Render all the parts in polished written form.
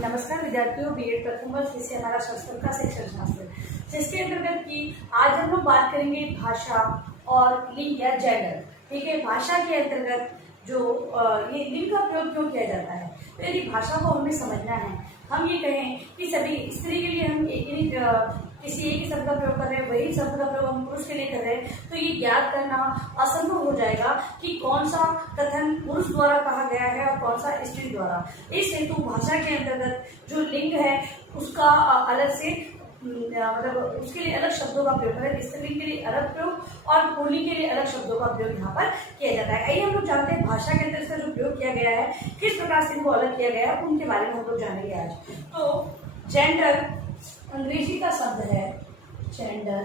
नमस्कार विद्यार्थियों, बीएड प्रथम वर्ष विषय हमारा संस्कृत का शिक्षण शास्त्र, जिसके अंतर्गत की आज हम लोग बात करेंगे भाषा और लिंग या जेंडर। ठीक है, भाषा के अंतर्गत जो ये लिंग का प्रयोग क्यों किया जाता है। तो यदि भाषा को हमें समझना है, हम ये कहें कि सभी स्त्री के लिए हम किसी एक ही शब्द का प्रयोग कर रहे हैं, वही शब्द का प्रयोग हम पुरुष के लिए कर रहे हैं, तो ये ज्ञात करना असंभव हो जाएगा कि कौन सा कथन पुरुष द्वारा कहा गया है और कौन सा स्त्री द्वारा। इस हेतु भाषा के अंतर्गत जो लिंग है उसका अलग से मतलब उसके लिए अलग शब्दों का प्रयोग है। स्त्रीलिंग के लिए अलग प्रयोग और पुल्लिंग के लिए अलग शब्दों का प्रयोग यहाँ पर किया जाता है। आइए हम लोग जानते हैं भाषा के अंदर इसका जो प्रयोग किया गया है, किस प्रकार से इनको अलग किया गया है, उनके बारे में हम लोग जानेंगे आज। तो जेंडर अंग्रेजी का शब्द है, जेंडर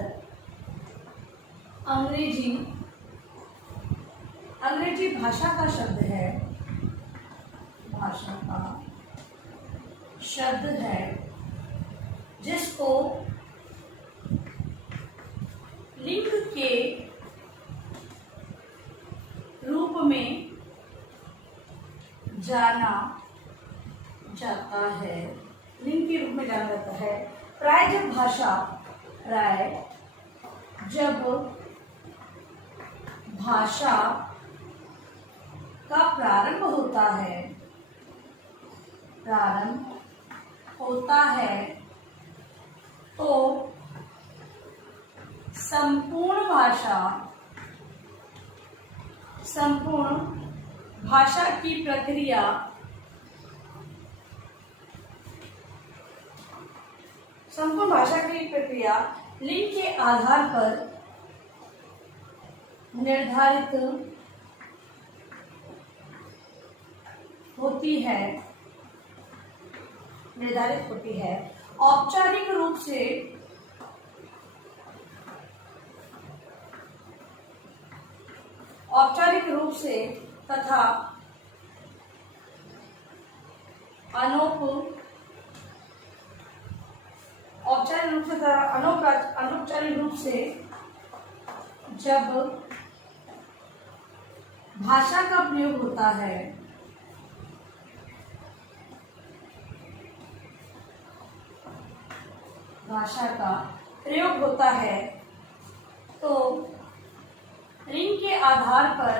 अंग्रेजी भाषा का शब्द है, भाषा का शब्द है जिसको लिंग के रूप में जाना जाता है, लिंग के रूप में जाना जाता है। प्राय जब भाषा का प्रारंभ होता है तो संपूर्ण भाषा की प्रक्रिया लिंग के आधार पर निर्धारित होती है। औपचारिक रूप से तथा अनौपचारिक रूप से जब भाषा का प्रयोग होता है, तो लिंग के आधार पर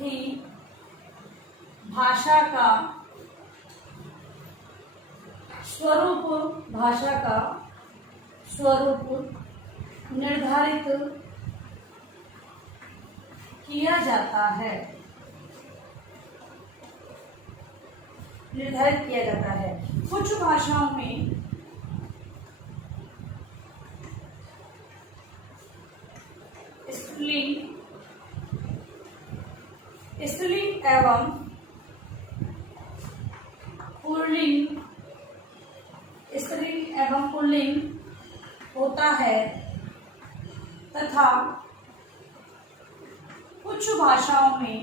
ही भाषा का स्वरूप निर्धारित किया जाता है। कुछ भाषाओं में स्त्रीलिंग एवं पुल्लिंग होता है तथा कुछ भाषाओं में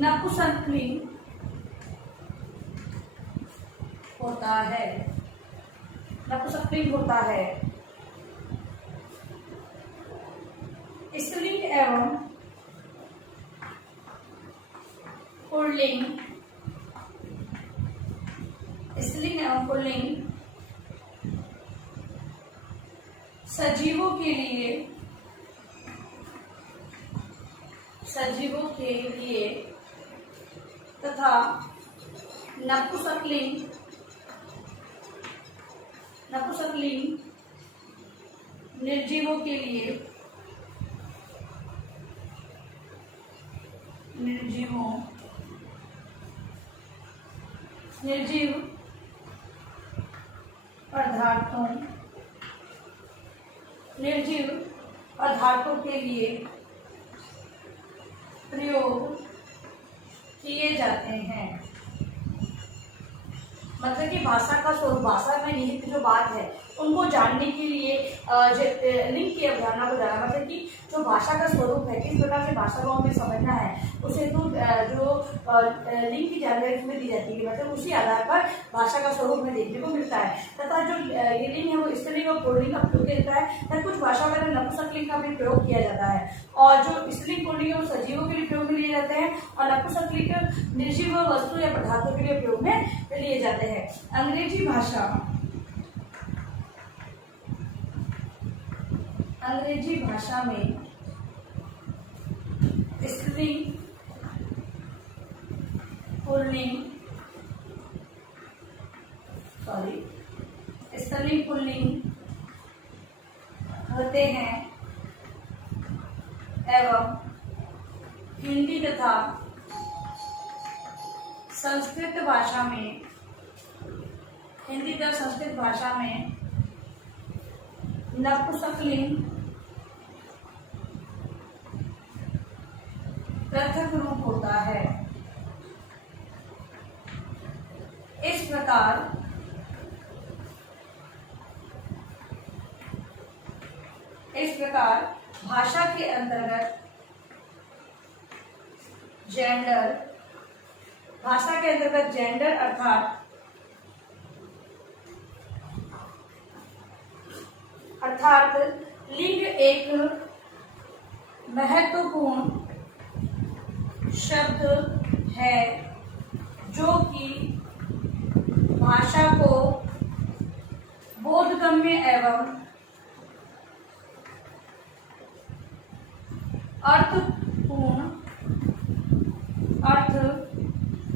नपुंसकलिंग होता है। स्त्रीलिंग एवं पुल्लिंग सजीवों के लिए तथा नपुंसकलिंग निर्जीवों के लिए निर्जीव पदार्थों के लिए प्रयोग किए जाते हैं। मतलब कि भाषा का स्वरूप, भाषा में निहित जो बात है उनको जानने के लिए लिंग की अवधारणा को जाना, मतलब कि जो भाषा का स्वरूप है, किस प्रकार से भाषा को हमें समझना है, उसे तो जो लिंग की जानकारी उसमें दी जाती है, मतलब उसी आधार पर भाषा का स्वरूप हमें देखने को मिलता है। तथा जो ये लिंग है वो स्त्रीलिंग और पुल्लिंग का प्रयोग करता है, तथा कुछ भाषा में नपुंसकलिंग का भी प्रयोग किया जाता है। और जो स्त्रीलिंग पुल्लिंग है वो सजीवों के लिए प्रयोग में लिए जाते हैं और नपुंसकलिंग निर्जीव वस्तु या पदार्थों के लिए प्रयोग में लिए जाते हैं। अंग्रेजी भाषा में स्त्रीलिंग पुल्लिंग होते हैं एवं हिंदी तथा संस्कृत भाषा में नपुंसकलिंग पृथक रूप होता है। इस प्रकार भाषा के अंतर्गत जेंडर अर्थात लिंग एक महत्वपूर्ण शब्द है जो कि भाषा को बोधगम्य एवं अर्थपूर्ण अर्थ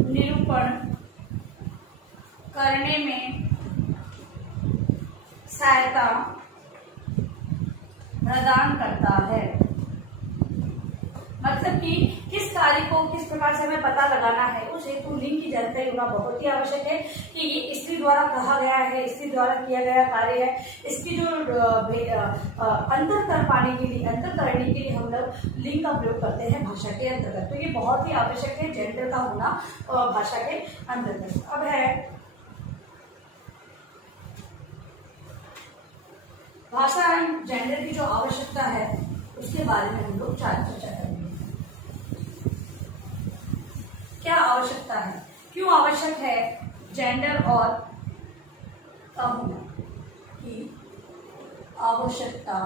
निरूपण करने में सहायता प्रदान करता है। मतलब कि किस कार्य को किस प्रकार से हमें पता लगाना है, उस हेतु लिंग की जानकारी होना बहुत ही आवश्यक है कि ये स्त्री द्वारा कहा गया है, स्त्री द्वारा किया गया कार्य है, इसकी जो अंतर करने के लिए हम लोग लिंग का प्रयोग करते हैं भाषा के अंतर्गत। तो ये बहुत ही आवश्यक है जेंडर का होना भाषा के अंतर्गत। अब है भाषा एंड जेंडर की जो आवश्यकता है उसके बारे में हम लोग चर्चा करेंगे। क्या आवश्यकता है, क्यों आवश्यक है जेंडर और का होना की आवश्यकता।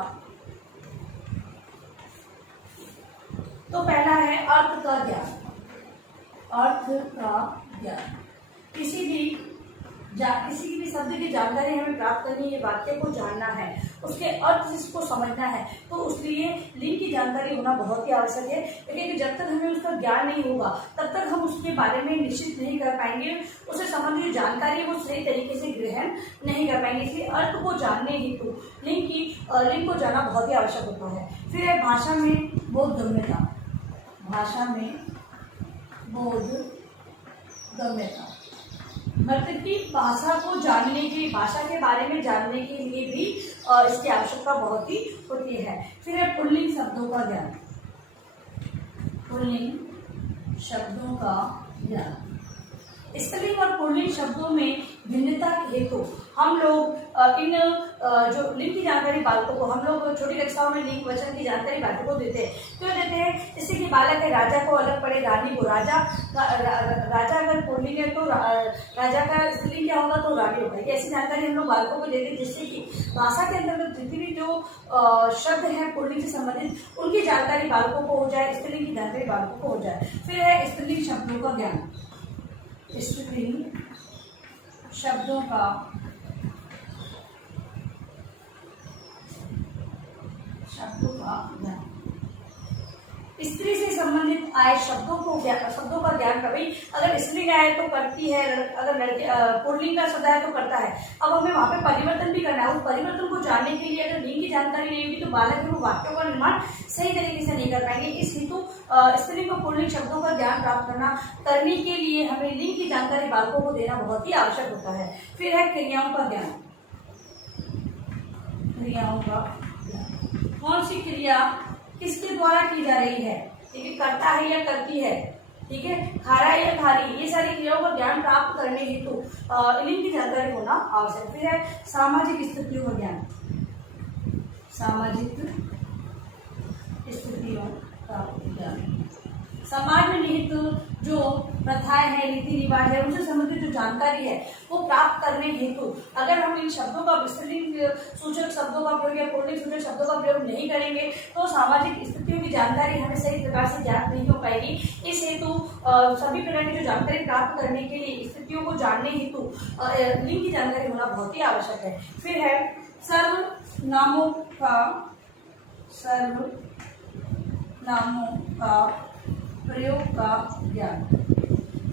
तो पहला है अर्थ का ज्ञान। किसी भी शब्द की जानकारी हमें प्राप्त करनी है, वाक्य को जानना है, उसके अर्थ इसको समझना है, तो उसलिए लिंग की जानकारी होना बहुत ही आवश्यक है। क्योंकि जब तक हमें उसका ज्ञान नहीं होगा तब तक हम उसके बारे में निश्चित नहीं कर पाएंगे, उसे संबंधित जानकारी वो सही तरीके से ग्रहण नहीं कर पाएंगे। इसलिए अर्थ को जानने हेतु लिंग को जानना बहुत ही आवश्यक होता है। फिर है भाषा में बोधगम्यता। मतलब कि भाषा के बारे में जानने के लिए भी इसकी आवश्यकता बहुत ही होती है। फिर है पुल्लिंग शब्दों का ज्ञान। स्त्रीलिंग और पुल्लिंग शब्दों में भिन्नता हेतु हम लोग इन जो लिंग की जानकारी बालकों को हम लोग छोटी कक्षाओं में लिंग वचन की जानकारी बालकों को देते हैं। क्यों देते हैं? जैसे कि बालक है, राजा को अलग पड़े, रानी को राजा अगर पुल्लिंग है तो राजा का स्त्रीलिंग क्या होगा तो रानी होगा। ऐसी जानकारी हम लोग बालकों को देते हैं जिससे कि भाषा के अंतर्गत जितनी भी जो शब्द हैं पुल्लिंग से संबंधित उनकी जानकारी बालकों को हो जाए, स्त्रीलिंग की जानकारी बालकों को हो जाए। फिर है स्त्रीलिंग शब्दों का ज्ञान। स्त्रीलिंग शब्दों का ज्ञान। स्त्री से संबंधित आए शब्दों का ज्ञान कभी अगर स्त्रीलिंग आए तो करती है, अगर लड़के पुल्लिंग का शब्द आए तो करता है। अब हमें वहां पे परिवर्तन भी करना है। उस परिवर्तन को जानने के लिए अगर लिंग की जानकारी नहीं होगी तो बालक वो वाक्यों का निर्माण सही तरीके से नहीं कर पाएंगे। इस हेतु स्त्रीलिंग और पुल्लिंग शब्दों का ज्ञान प्राप्त करने के लिए हमें लिंग की जानकारी बालकों को देना बहुत ही आवश्यक होता है। फिर है क्रियाओं का ज्ञान। कौन सी क्रिया किसके द्वारा की जा रही है, ये करता है या करती है, ठीक है, खारा या खारी, ये सारी क्रियाओं का ज्ञान प्राप्त करने हेतु लिंग की जानकारी होना आवश्यक। फिर है सामाजिक स्थितियों का ज्ञान, सामाजिक स्थितियों का ज्ञान, समाज में निहित जो प्रथाएं हैं, रीति रिवाज है, उनसे संबंधित जो जानकारी है वो प्राप्त करने हेतु अगर हम इन शब्दों का विस्तृत सूचक शब्दों का प्रयोग या पूर्णिक सूचक शब्दों का प्रयोग नहीं करेंगे तो सामाजिक स्थितियों की जानकारी हमें सही प्रकार से ज्ञात नहीं हो पाएगी। इस हेतु सभी प्रकार की जो जानकारी प्राप्त करने के लिए स्थितियों को जानने हेतु लिंग की जानकारी होना बहुत ही आवश्यक है। फिर है सर्वनामों का प्रयोग का ज्ञान।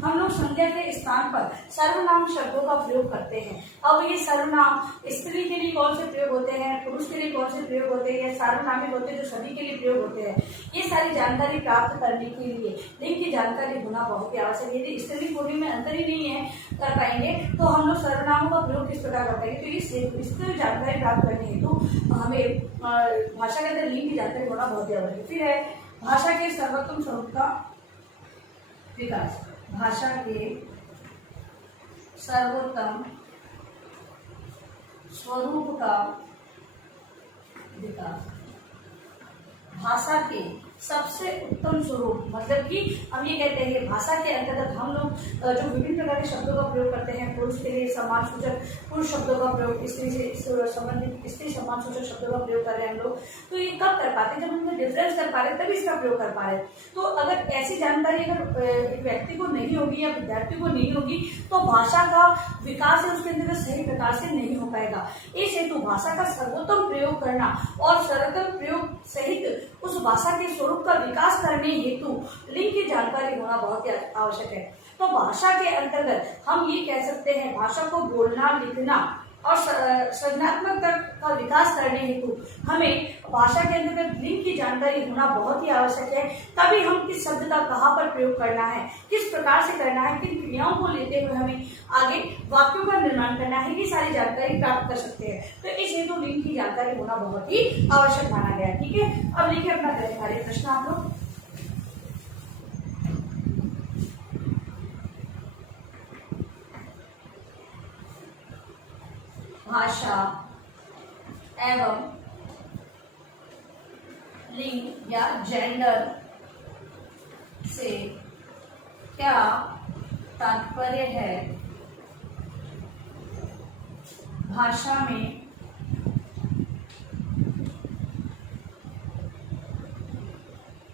हम लोग संज्ञा के स्थान पर सर्वनाम शब्दों का प्रयोग करते हैं। अब ये सर्वनाम स्त्री के लिए कौन से प्रयोग होते हैं, पुरुष के लिए कौन से प्रयोग होते हैं, या सार्वनामिक होते हैं जो सभी के लिए प्रयोग होते हैं, ये सारी जानकारी प्राप्त करने के लिए लिंग की जानकारी होना बहुत ही आवश्यक है। यदि स्त्री पुरुष में अंतर ही नहीं है कर पाएंगे तो हम लोग सर्वनामों का प्रयोग किस प्रकार कर पाएंगे। तो इससे जानकारी प्राप्त करने हेतु हमें भाषा के अंदर लिंग की जानकारी होना बहुत ही आवश्यक है। फिर है भाषा के सर्वोत्तम स्वरूप का विकास, भाषा के सर्वोत्तम स्वरूप का विकास, भाषा के सबसे उत्तम स्वरूप, मतलब कि हम ये कहते हैं भाषा के अंतर्गत हम लोग जो विभिन्न प्रकार के शब्दों का प्रयोग करते हैं, पुरुष के लिए सम्मान सूचक पुरुष शब्दों का प्रयोग, स्त्री से संबंधित स्त्री सम्मान सूचक शब्दों का प्रयोग कर रहे हैं हम लोग, तो ये कब कर पाते हैं, जब हम डिफरेंस कर पा रहे तभी इसका प्रयोग कर पा रहे। तो अगर ऐसी जानकारी अगर एक व्यक्ति को नहीं होगी या विद्यार्थी को नहीं होगी तो भाषा का विकास है उसके अंतर्गत सही प्रकार से नहीं हो पाएगा। इस हेतु भाषा का सर्वोत्तम प्रयोग करना और सरल प्रयोग सहित उस भाषा के स्वरूप का विकास करने हेतु लिंग की जानकारी होना बहुत ही आवश्यक है। तो भाषा के अंतर्गत हम ये कह सकते हैं भाषा को बोलना, लिखना और सृजनात्मकता का विकास करने हेतु हमें भाषा के अंतर्गत लिंग की जानकारी होना बहुत ही आवश्यक है। तभी हम किस शब्द का कहाँ पर प्रयोग करना है, किस प्रकार से करना है, किन क्रियाओं को लेते हुए हमें आगे वाक्यों का निर्माण करना है, ये सारी जानकारी प्राप्त कर सकते हैं। तो इस हेतु लिंग की जानकारी होना बहुत ही आवश्यक माना गया। ठीक है, अब लिखिए अपना गृहकार्य प्रश्न आप लोग। भाषा एवं लिंग या जेंडर से क्या तात्पर्य है, भाषा में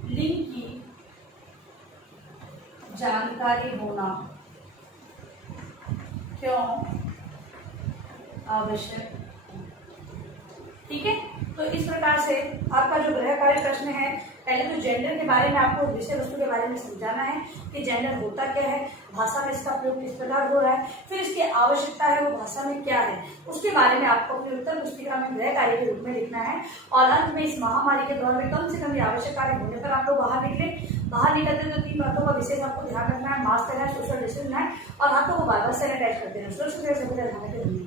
लिंग की जानकारी होना क्यों आवश्यक। ठीक है, तो इस प्रकार से आपका जो गृह कार्य प्रश्न है, पहले तो जेंडर के बारे में आपको विषय वस्तु के बारे में समझाना है कि जेंडर होता क्या है, भाषा में इसका प्रयोग किस प्रकार हो रहा है, फिर इसकी आवश्यकता है वो भाषा में क्या है, उसके बारे में आपको अपनी उत्तर पुस्तिका में गृह कार्य के रूप में लिखना है। और अंत में इस महामारी के दौर में कम से कम आवश्यक कार्य होने पर आप लोग बाहर निकले। बाहर निकलते तो 3 बातों का विशेष आपको ध्यान रखना है, मास्क पहनना है, सोशल डिस्टेंस है और हाथों को बार बार सैनिटाइज करते हैं। सुरक्षित